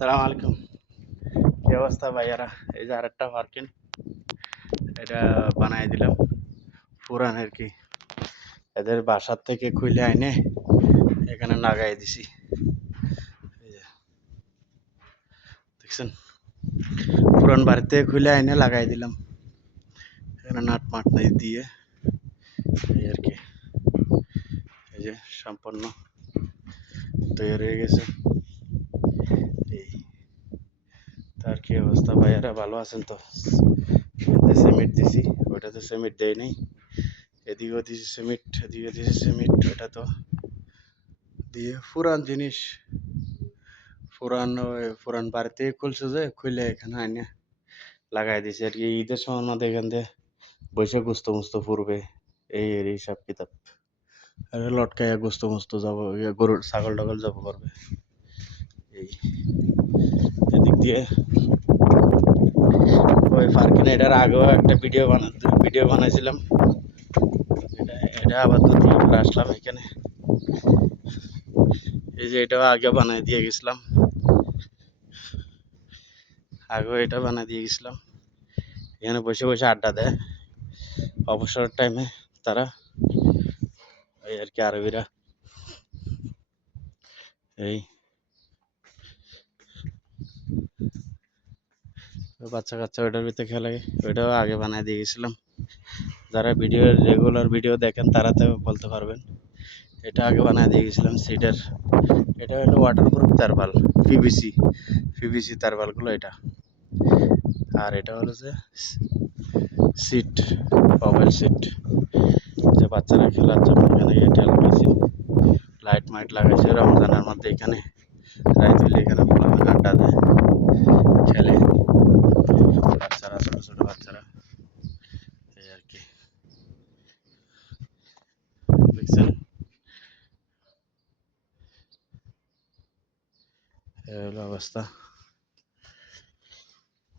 সালাম আলাইকুম। কি অবস্থা ভাইয়ারা? এই যে আরেকটা পার্কিং, এটা বানাই দিলাম পুরান আর কি। এদের বাসার থেকে খুলে আইনে এখানে লাগাই দিছি। এই যে দেখছেন, পুরান বাড়িতে খুলে আইনে লাগাই দিলাম। এখানে নাট মাট দিয়ে এই আর কি। এই যে সম্পূর্ণ তৈরি হয়ে গেছে। এই তার কি অবস্থা ভাইয়ারা, ভালো আছেন তো? সিমেন্ট দিছি, ওইটাতে সিমেন্ট দেয় নাই। এদিকেও দিছি সিমেন্ট, এদিকে দিছি সিমেন্ট। ওটা তো দিয়ে পুরান জিনিস, পুরান বাড়িতে খুলছে, যে খুলে এখানে আইনে লাগাই দিছে আর কি। ঈদের সময় মধ্যে এখান দিয়ে বসে গুস্ত মুস্ত ফুরবে, এই এর হিসাব কিতাব। আর লটকাইয়া গুস্ত মুস্ত যাব, গরু ছাগল টাগল যাব করবে। এই এদিক দিয়ে ওই পার্কিং, এটার আগেও একটা ভিডিও বানাইছিলাম। এটা আবার নতুন করে আসলাম এখানে। এই যে এটাও আগে বানাই দিয়ে গেছিলাম, আগেও এটা বানাই দিয়ে গেছিলাম। এখানে বসে বসে আড্ডা দেয় অবসর টাইমে তারা, এই আর কি আরবিরা। এই বাচ্চা কাচ্চা ওইটার ভিতরে খেলে, ওইটাও আগে বানাই দিয়ে গেছিলাম। যারা রেগুলার ভিডিও দেখেন তারা তো বলতে পারবেন। এটা আগে বানাই দিয়ে গেছিলাম সিটের। এটা হলো ওয়াটারপ্রুফ তারপাল, পিভিসি তারপালগুলো এটা। আর এটা হলো যে সিট, মোবাইল সিট, যে বাচ্চারা খেলার জন্য এখানে এটা লাগাইছি। লাইট মাইট লাগাইছে রমজানের মধ্যে। এখানে রাইত হলে এখানে আড্ডা দেয়, খেলে বাচ্চারা, ছোট ছোট বাচ্চারা। এই আর কি দেখছেন, এই হলো অবস্থা।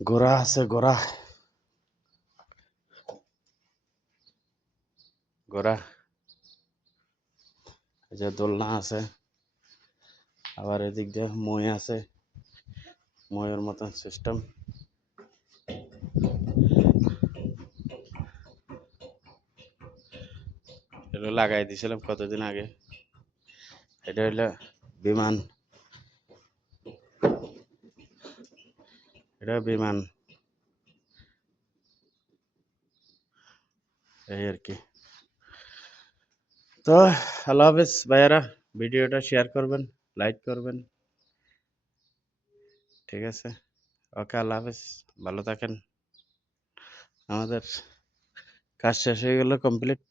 ঘোড়া আছে, ঘোড়া ঘোড়া এই যে দোলনা আছে। আবার এদিক দিয়ে মই আছে, ময়ের মতন সিস্টেম। এগুলো লাগাই দিয়েছিলাম কতদিন আগে। এটা হইলো বিমান, এটা বিমান। এই আর কি। তো আল্লাহ হাফেজ ভাইয়ারা, ভিডিওটা শেয়ার করবেন, লাইক করবেন, ঠিক আছে? ওকে, আল্লাহ হাফেজ, ভালো থাকেন। আমাদের কাজ শেষ হয়ে গেল, কমপ্লিট।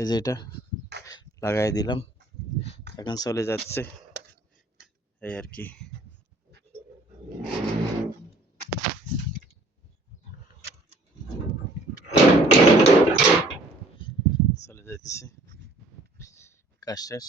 এই যে এটা লাগাই দিলাম, এখন চলে যাচ্ছে। এই আর কি, চলে যাচ্ছে, কাজ শেষ।